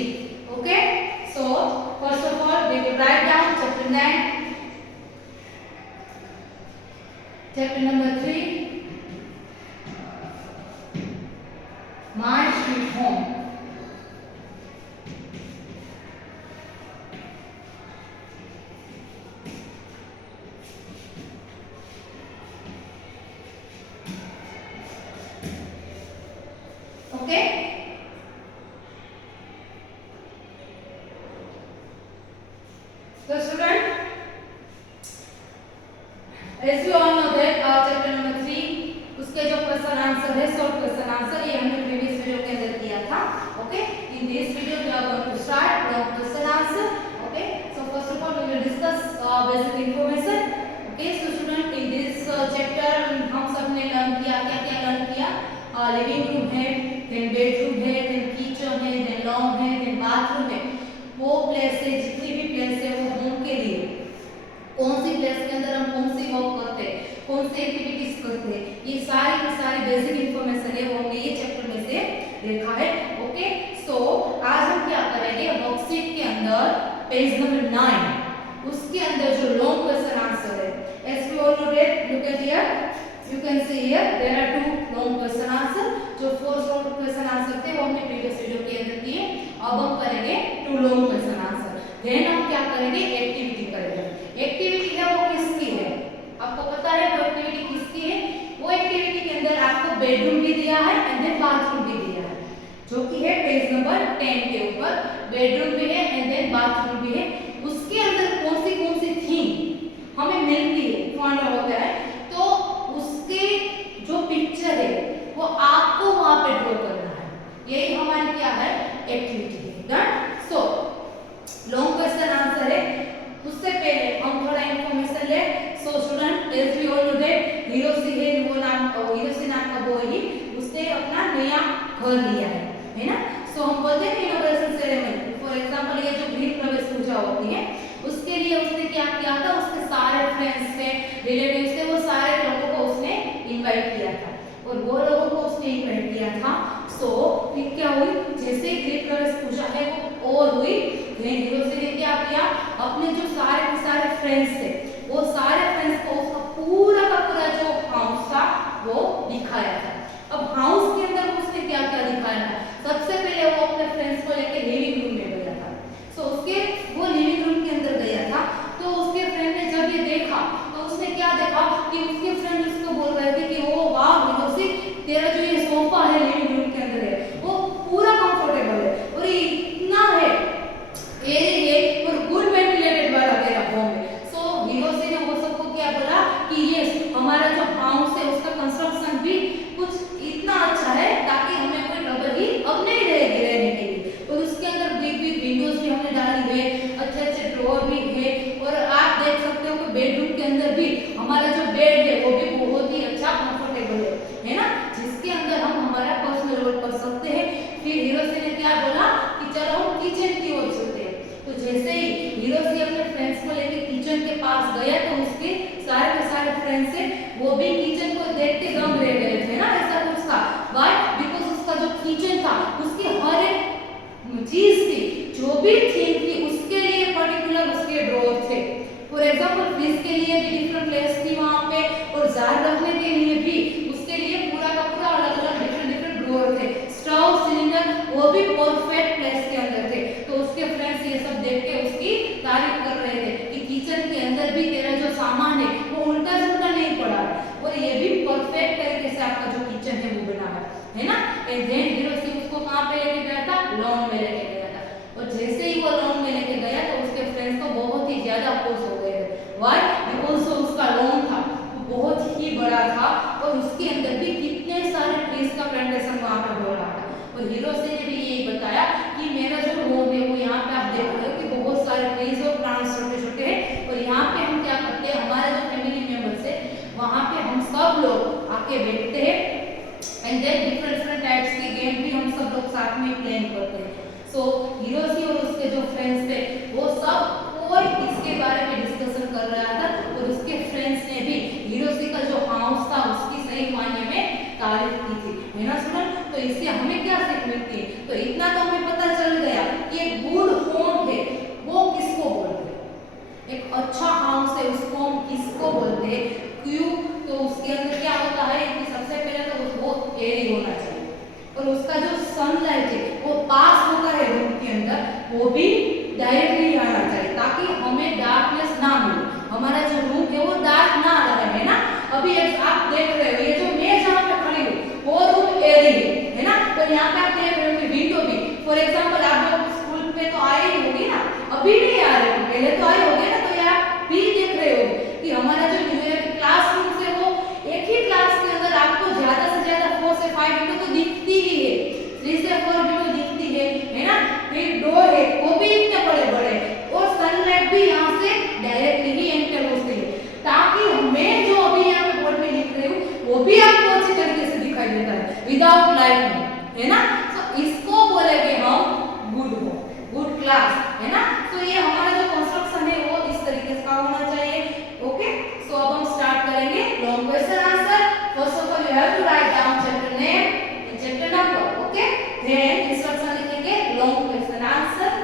see. Okay, so first of all we will write down chapter 9, chapter number 3, My Sweet Home. Okay, so student, as you all know that chapter number 3 उसके जो question answer है short question answer ये हमने previous video के अंदर किया था. Okay, in this video we are going to start the question answer. Okay, so first of all we will discuss basic information. Okay, so student, in this chapter हम सब ने learn किया, क्या क्या लर्न किया? लिविंग रूम है, then bedroom है, then kitchen है, देन लॉन है, देन बाथरूम है. वो प्लेस है, जितनी भी प्लेस है वो होम के लिए, कौन सी प्लेस के अंदर हम कौन सी वर्क करते हैं, कौन सी एक्टिविटीज करते हैं, ये सारी की सारी बेसिक इंफॉर्मेशन है वो हमने ये चैप्टर में से देखा है. ओके, सो आज हम क्या करेंगे, वर्कशीट के अंदर पेज नंबर 9 उसके अंदर जो लॉन्ग क्वेश्चन आंसर है, as we all know that, look at here, you can see here there are two long question answer. जो 4 short question answer थे वो हमने प्रीवियस वीडियो के अंदर किए. अब हम करेंगे 2 long question answer. देन हम क्या करेंगे, एक्टिविटी करेंगे. एक्टिविटी है वो किसकी है, आपको पता है वो एक्टिविटी किसकी है. वो एक्टिविटी के अंदर आपको बेडरूम भी दिया है एंड देन बाथरूम भी दिया है, जो कि है पेज नंबर 10 के ऊपर. बेडरूम भी है एंड देन बाथरूम भी है. उसके अंदर कौन सी थीम हमें मिलती है, फाइंड आउट होता है, तो उसके जो पिक्चर है वो आपको वहां पे ड्रॉ करना है. यही हमारी क्या है, एक्टिविटी है. Done. So long question answer है. उससे पहले हम थोड़ा इंफॉर्मेशन ले. So student, as we all know that, Hiroshi है वो नाम, हिरोशी नाम का बॉय ही उसने अपना नया घर लिया है ना. सो हम बोलते हैं इनॉग्रेशन सेरेमनी. फॉर एग्जांपल ये जो गृह प्रवेश पूजा होती है उसके लिए उसने क्या किया था, उसके सारे फ्रेंड्स थे, रिलेटिव्स थे, वो सारे लोगों को उसने इनवाइट किया था. और वो लोगों को उसने इनवाइट किया था. सो फिर क्या हुई, जैसे ही गृह प्रवेश पूजा है वो और हुई, हिरोशी ने क्या किया, अपने जो सारे के सारे फ्रेंड्स थे वो सारे फ्रेंड्स को उसका पूरा का पूरा जो हाउस था वो दिखाया था. अब हाउस के अंदर उसने क्या क्या दिखाया था, सबसे पहले वो अपने फ्रेंड्स को लेकर लिविंग रूम में गया था. सो उसके वो लिविंग रूम के अंदर गया था, तो उसके फ्रेंड ने जब ये देखा तो उसने क्या देखा कि उसके फ्रेंड उसको बोल रहे थे कि ओ वाह हिरोशी, तेरा जो ये सोफा है लिविंग रूम के अंदर है वो पूरा कंफर्टेबल है और ये इतना है एयरी है और गुड वेंटिलेटेड वाला तेरा होम है. सो हिरोशी ने वो सबको क्या बोला कि ये हमारा जो हाउस है उसका कंस्ट्रक्शन भी कुछ इतना अच्छा है ताकि हमें कोई ट्रबल ही अब नहीं रहेगी रहने के लिए. और उसके अंदर बिग बिग विंडोज भी हमने डाली है, अच्छे अच्छे ड्रॉअर भी है, और आप देख सकते हो कि बेडरूम के अंदर भी हमारा जो बेड है वो भी बहुत ही अच्छा कंफर्टेबल है ना, जिसके अंदर हम हमारा पर्सनल वर्क कर सकते हैं. फिर हिरोशी ने क्या बोला कि चलो हम किचन की ओर चलते हैं. तो जैसे ही हिरोशी अपने फ्रेंड्स को लेकर किचन के पास गया तो उसके सारे के सारे फ्रेंड्स है वो भी किचन को देख के दंग रह गए थे ना, ऐसा कुछ था. व्हाई, बिकॉज उसका जो किचन था उसकी हर एक चीज थी, जो भी थीम थी उसके लिए पर्टिकुलर उसके ड्रॉअर थे. फॉर एग्जांपल फ्रिज के लिए भी डिफरेंट प्लेस थी वहां पे, और जार रखने के लिए भी उसके लिए पूरा का पूरा अलग अलग डिफरेंट ड्रॉअर थे. स्टोव, सिलेंडर वो भी परफेक्ट प्लेस के अंदर थे. तो उसके फ्रेंड्स ये सब देख के उसकी तारीफ कर रहे थे कि किचन के अंदर भी तेरा जो सामान है वो उल्टा सुल्टा नहीं पड़ा है और ये भी परफेक्ट तरीके से आपका जो किचन है वो बना है ना. एंड देन हिरोशी उसको कहां पे लेके गया था, लॉन में लेके गया था. और जैसे ही वो लॉन में लेके गया तो उसके फ्रेंड्स तो बहुत ही ज्यादा खुश हो गए थे. व्हाई, बिकॉज उसका लॉन था वो बहुत ही बड़ा था और उसके अंदर भी कितने सारे ट्रीज का प्लांटेशन वहां पे हो रहा था. और हिरोशी ने भी यही बताया कि मेरा जो होम है वो यहाँ पे आप देख रहे हो कि बहुत सारे ट्रीज और प्लांट्स छोटे छोटे हैं, और यहाँ पे हम क्या करते हैं, हमारे जो फैमिली मेंबर्स है वहाँ पे हम सब लोग आके बैठते हैं एंड देन डिफरेंट टाइप्स के गेम भी हम सब लोग साथ में प्ले करते हैं. सो हिरोशी और उसके जो फ्रेंड्स थे वो सब कोई इसके बारे में डिस्कशन कर रहा था, और उसके फ्रेंड्स ने भी हिरोशी का जो हाउस था उसकी सही मायने में तारीफ की थी, है ना स्टूडेंट. तो इससे हमें क्या सीख मिलती है, तो इतना तो हमें पता चल गया कि अभी आप देख रहे हो ये जो मैं जहाँ पे खड़ी हूँ वो रूम एरी है ना, तो यहाँ पे आप देख रहे हो कि विंडो भी, फॉर एग्जांपल आप लोग स्कूल में तो आए ही होगी ना, अभी नहीं आ रहे हो, पहले तो आए होगे ना, तो ये आप भी देख रहे हो कि हमारा जो क्लासरूम से वो एक ही क्लास के अंदर आपको ज्यादा से ज्यादा 4 से 5 विंडो तो दिखती ही है, 3 से 4 विंडो दिखती है ना, फिर डोर है वो भी इतने बड़े बड़े, और सनलाइट भी यहाँ से डायरेक्टली ही एंटर होती है, ताकि मैं जो अभी यहाँ पे बोर्ड में लिख रही हूँ वो भी आपको अच्छी तरीके से दिखाई देता है विदाउट लाइट में, है ना। तो इसको बोलेंगे हम गुड होम, गुड क्लास, है ना। तो ये हमारा जो कंस्ट्रक्शन है वो इस तरीके का होना चाहिए। ओके, सो अब हम स्टार्ट करेंगे long question answer. First of all you have to write down chapter name and chapter number, okay, then instruction लिखेंगे long question answer.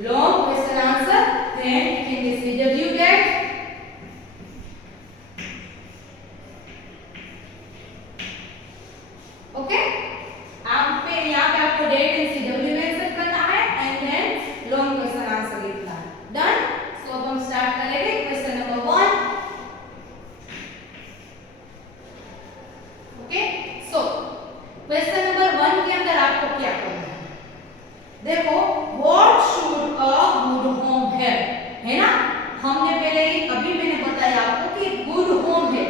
Long question answer, then in this video you get okay, आप पे यहाँ पे आपको date and CW mention करना है and then long question answer लिखना है। डन। सो अब हम स्टार्ट करेंगे question number 1। Okay, so question number 1 के अंदर आपको क्या करना है, देखो what should a good home है ना। हमने पहले ही अभी मैंने बताया आपको कि गुड होम है,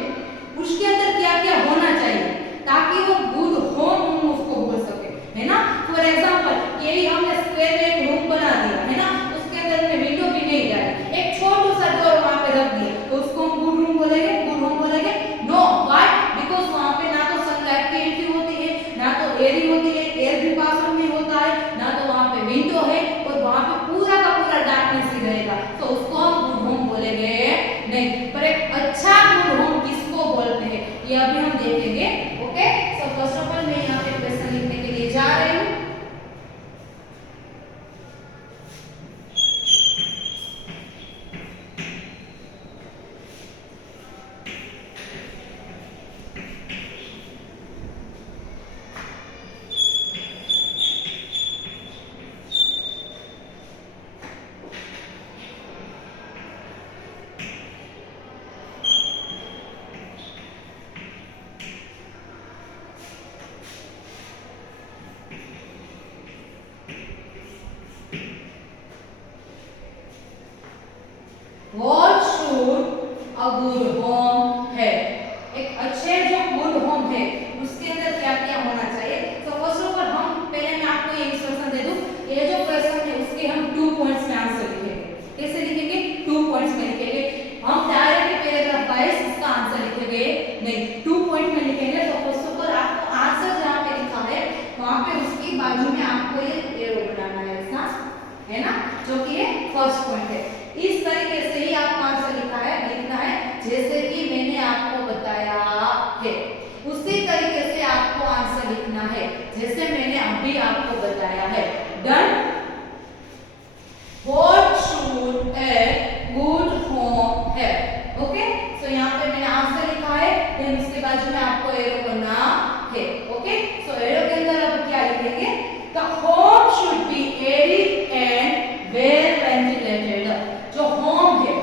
उसके अंदर क्या क्या होना चाहिए ताकि वो गुड होम हम उसको बोल सके, है ना। फॉर एग्जांपल यही हमने स्क्वायर में एक रूम बना दिया, है ना, उसके अंदर में विंडो भी नहीं डाली, एक छोटा सा डोर वहां पे रख दिया, तो उसको हम गुड रूम बोलेंगे, गुड होम बोलेंगे? No, why? बिकॉज़ वहां पे ना तो सनलाइट की एंट्री होती है, ना तो एयर होती है, एयर भी पास ऑन नहीं होता है, ना तो वहां पे विंडो है, और वहां पे पूरा का पूरा डार्कनेस ही रहेगा, तो उसको हम गुड होम बोलेंगे नहीं। पर एक अच्छा गुड होम किसको बोलते हैं ये अभी हम देखेंगे। Okay, so first of all मैं यहाँ पे क्वेश्चन लिखने के लिए जा रही हूँ। What should a good home है, एक अच्छे जो गुड होम है उसके अंदर क्या क्या होना चाहिए। तो फर्स्ट ऑफ ऑल हम पहले मैं आपको ये इंस्ट्रक्शन दे दूं, ये जो क्वेश्चन है उसके हम 2 पॉइंट्स में आंसर लिखेंगे। कैसे लिखेंगे? 2 पॉइंट्स में लिखेंगे, हम डायरेक्ट पैराग्राफ वाइज इसका आंसर लिखेंगे नहीं, 2 पॉइंट में लिखेंगे। तो फर्स्ट ऑफ ऑल आपको आंसर जहां पे लिखा है वहां पे उसकी बाजू में आपको ये एरो बनाना है ऐसा, है ना, जो कि ये फर्स्ट पॉइंट है। इस तरीके से ही आपको आंसर लिखना है जैसे कि मैंने आपको बताया है, उसी तरीके से आपको आंसर लिखना है जैसे मैंने अभी आपको बताया है। Done. What should a good home है, ओके। सो यहाँ पे मैंने आंसर लिखा है, फिर उसके बाजू में आपको एरो करना है। ओके, सो एरो के अंदर अब क्या लिखेंगे? The home should be airy and well ventilated. जो होम है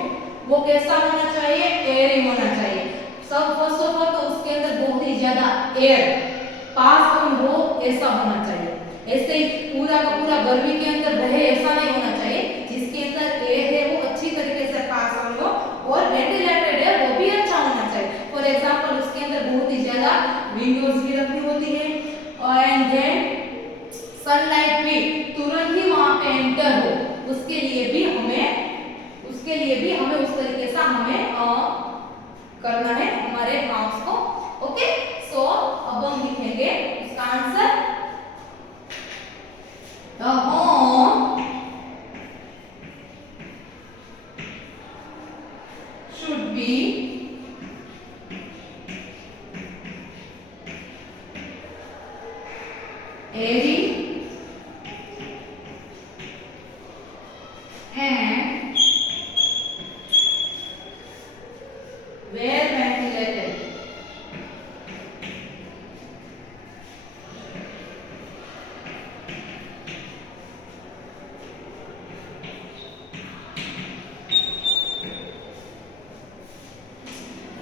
वो कैसा होना चाहिए? एयर होना चाहिए। सब फर्स्ट ऑफ ऑल तो उसके अंदर बहुत ही ज्यादा एयर पास ऑन हो ऐसा होना चाहिए, ऐसे ही पूरा का पूरा गर्मी के अंदर रहे ऐसा नहीं होना चाहिए, जिसके अंदर एयर है वो अच्छी तरीके से पास ऑन हो, और वेंटिलेटेड है वो भी अच्छा होना चाहिए। फॉर एग्जांपल उसके अंदर बहुत ही ज्यादा विंडोज भी रखी होती है, एंड देन सनलाइट भी तुरंत ही वहां पे एंटर हो, उसके लिए भी हमें उस तरीके से हमें करना है हमारे हाउस को। ओके, सो अब हम लिखेंगे इसका answer. The home should B airy and well ventilated.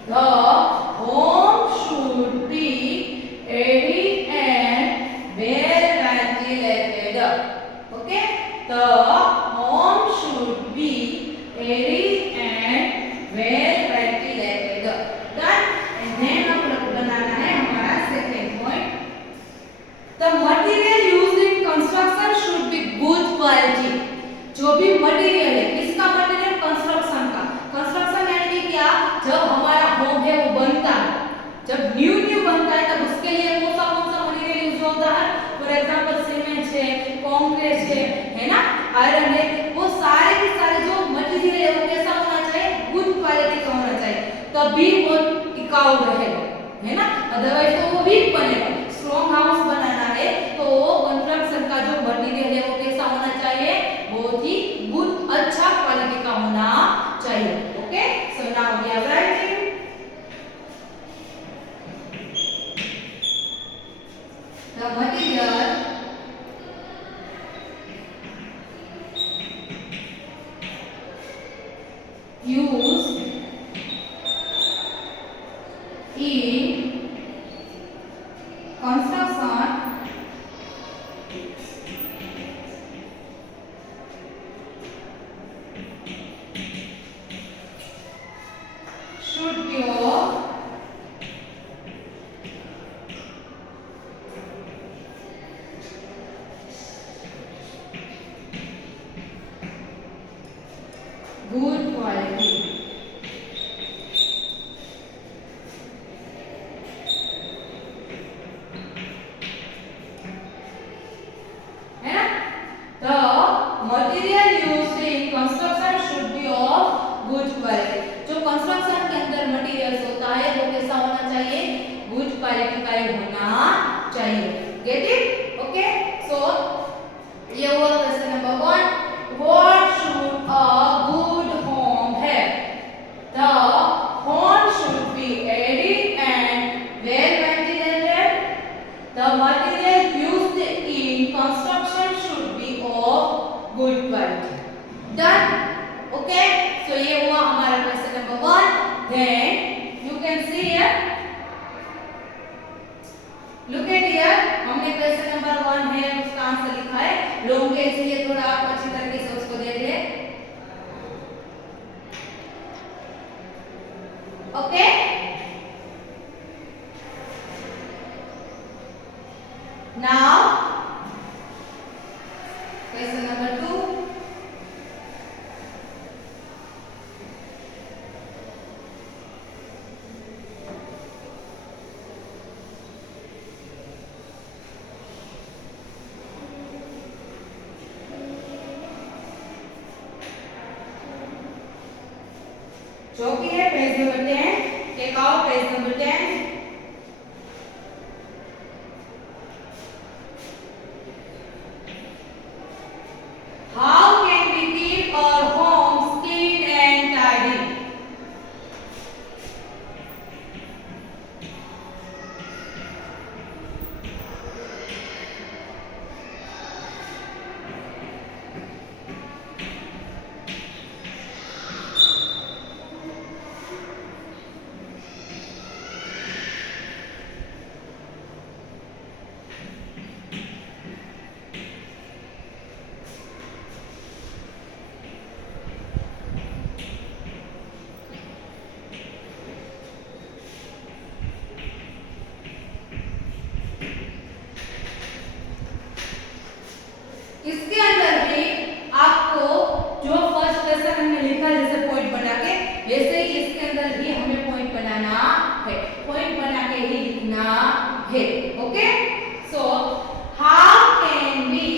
The home should be airy and well ventilated. Okay, the home should be airy and well ventilated. Done. And then हम लोग बनाना है हमारा second point. The material used in construction should be good quality. जो भी material है, किसका material? Construction का। Construction यानी कि क्या? जब हमारा होम है वो बनता है, जब न्यू बनता है तब उसके लिए कौन सा मटेरियल यूज होता है? फॉर एग्जांपल सीमेंट है, कंक्रीट है ना, आयरन है, वो सारे के सारे जो मटेरियल है वो कैसा होना चाहिए? गुड क्वालिटी का होना चाहिए, तभी वो टिकाऊ रहेगा, है ना, अदरवाइज तो वो वीक बनेगा। स्ट्रॉन्ग हाउस बनाना है तो कंस्ट्रक्शन का जो मटेरियल है वो कैसा होना चाहिए? बहुत ही गुड, अच्छा क्वालिटी का होना चाहिए। Okay, so now we are writing the material used in construction should be of good quality. है ना? The material used in construction should be of good quality. जो कंस्ट्रक्शन के अंदर मटेरियल्स होता है वो कैसा होना चाहिए? गुड क्वालिटी का ही होना चाहिए। Get it? ओके, सो ये हुआ question number 1. What should a good home have? The home should be airy and well ventilated. The material used in construction should be of good quality. Done. Okay, so ये हुआ हमारा question number 1. Then you can see here, look at here, हमने question number 1 है उसका answer लिखा है long है, इसलिए थोड़ा आप अच्छी तरीके से उसको देख ले। Okay, now question number 2. जो कि है page number 10. Take out page number 10. How can we keep our homes clean and tidy? इसके अंदर भी आपको जो फर्स्ट क्वेश्चन हमने लिखा जैसे पॉइंट बना के, वैसे ही इसके अंदर भी हमें पॉइंट बनाना है, पॉइंट बना के ही लिखना है। Okay, so how can we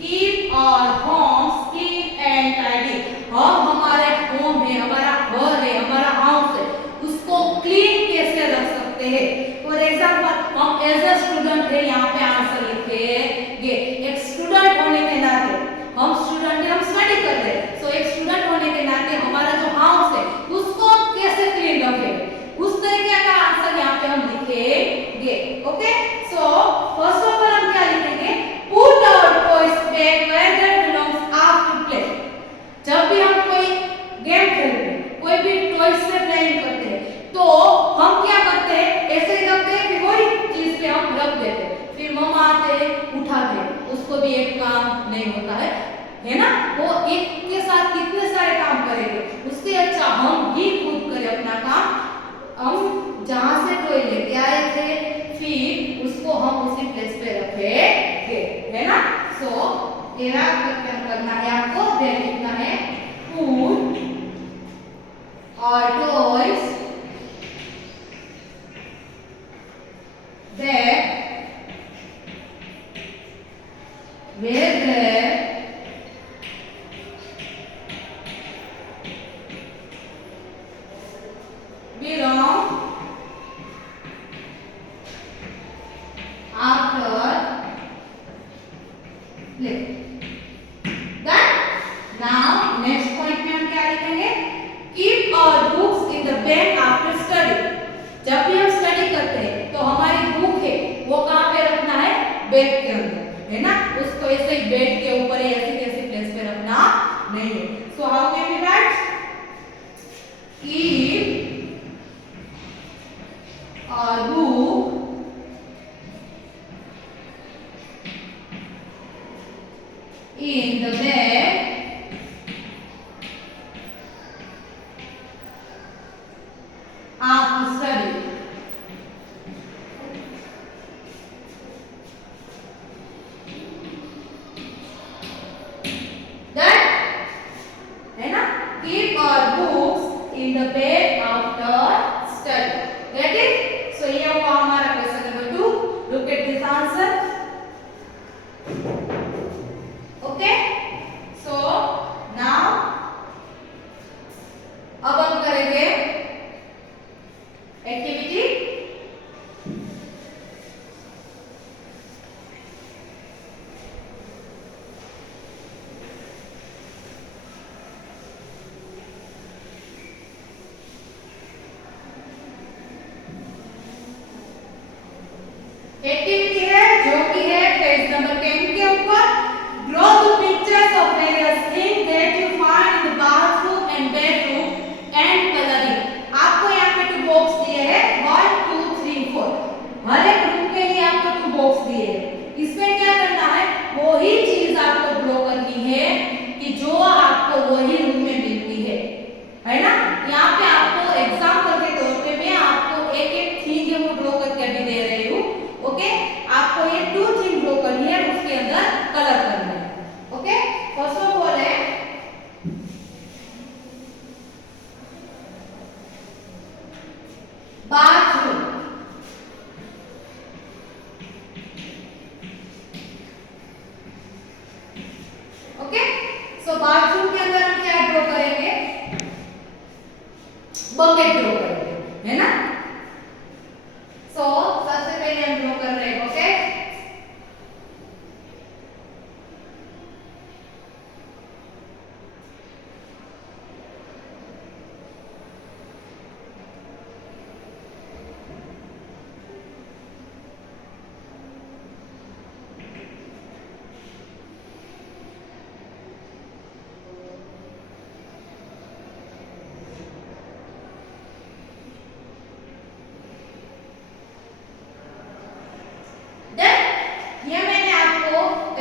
keep our homes clean and tidy? हम हमारे होम है, हमारा घर है, हमारा हाउस है, उसको क्लीन कैसे रख सकते हैं? फॉर एग्जांपल हम एज अ स्टूडेंट है, यहाँ पे आंसर लिखेंगे। एक स्टूडेंट होने के नाते, हम स्टूडेंट है, हम स्टडी कर रहे हैं, सो एक स्टूडेंट होने के नाते हमारा जो हाउस है उसको कैसे क्लीन रखें, उस तरीके का आंसर यहाँ पे हम लिखेंगे। Okay, so first of all हम क्या लिखेंगे? Put our toys back where they belongs after play. जब भी हम कोई गेम खेलते हैं, कोई भी टॉयज से प्लेइंग करते हैं, तो भी एक काम नहीं होता है ना? वो एक के साथ कितने सारे काम करेंगे, उससे अच्छा हम ही खुद करें अपना काम। हम जहां से टॉय लेके आए थे फिर उसको हम उसी प्लेस पे रखेंगे, है ना? सो क्या करना है आपको, देन लिखना है put our toys back where they belong after play. Done? Now next point में हम क्या लिखेंगे, keep our books in the bag after study. जब भी हम स्टडी करते हैं तो हमारी बुक है वो कहाँ पे रखना है, बैग के अंदर, है ना? उसको ऐसे ही बेड के ऊपर या ऐसी कैसी प्लेस पे रखना नहीं है। So how can we write, keep our book in the bag after study. That है ना, keep our books in the bag after study. Get it? So ये हुआ हमारा question number 2. Look at this answer. Okay? So now अब हम करेंगे activity. Activity है जो कि है पेज नंबर 10 के ऊपर, draw the pictures of various things that you find in the bathroom and bedroom and colouring. आपको यहाँ पे 2 बॉक्स दिए हैं, 1 2 3 4. हर एक रूम के लिए आपको 2 बॉक्स दिए हैं. इसमें क्या करना है, वही चीज आपको ड्रॉ करनी है कि जो आपको वही रूम में मिलती है ना? यहाँ पे आपको एग्जांपल के तौर पे मैं आपको एक एक थिंग है वो ड्रॉ करके अभी दे रही हूँ. ओके, आपको ये 2 थिंग ड्रॉ करनी है, उसके अंदर कलर करना है. ओके, फर्स्ट ऑफ ऑल है बाथरूम. ओके, सो बाथरूम के अंदर हम क्या ड्रॉ करेंगे, बकेट ड्रॉ करेंगे, है ना? सो सबसे पहले हम ड्रॉ कर रहे हैं बकेट.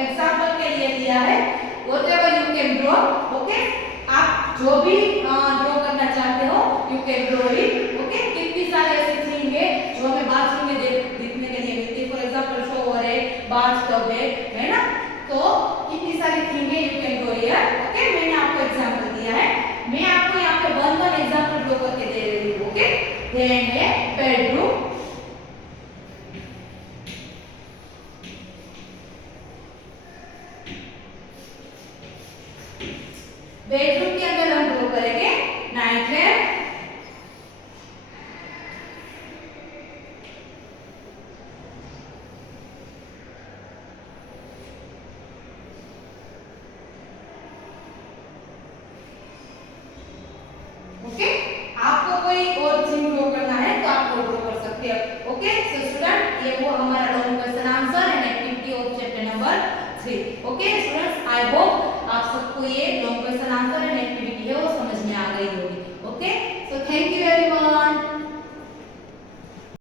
एग्जाम्पल के लिए दिया है, whatever you can draw. Okay, आप जो भी ड्रॉ करना चाहते हो you can draw it. Okay, कितनी सारी ऐसी थिंग है जो हमें बाथरूम में दिखने के लिए मिलती है. फॉर एग्जांपल शॉवर है, बाथटब है ना? तो कितनी सारी थिंग है you can draw here. Okay, मैंने आपको एग्जांपल दिया है, मैं आपको यहाँ पे 1 एग्जांपल ड्रॉ करके दे रही हूँ. ओके, देन है बेडरूम.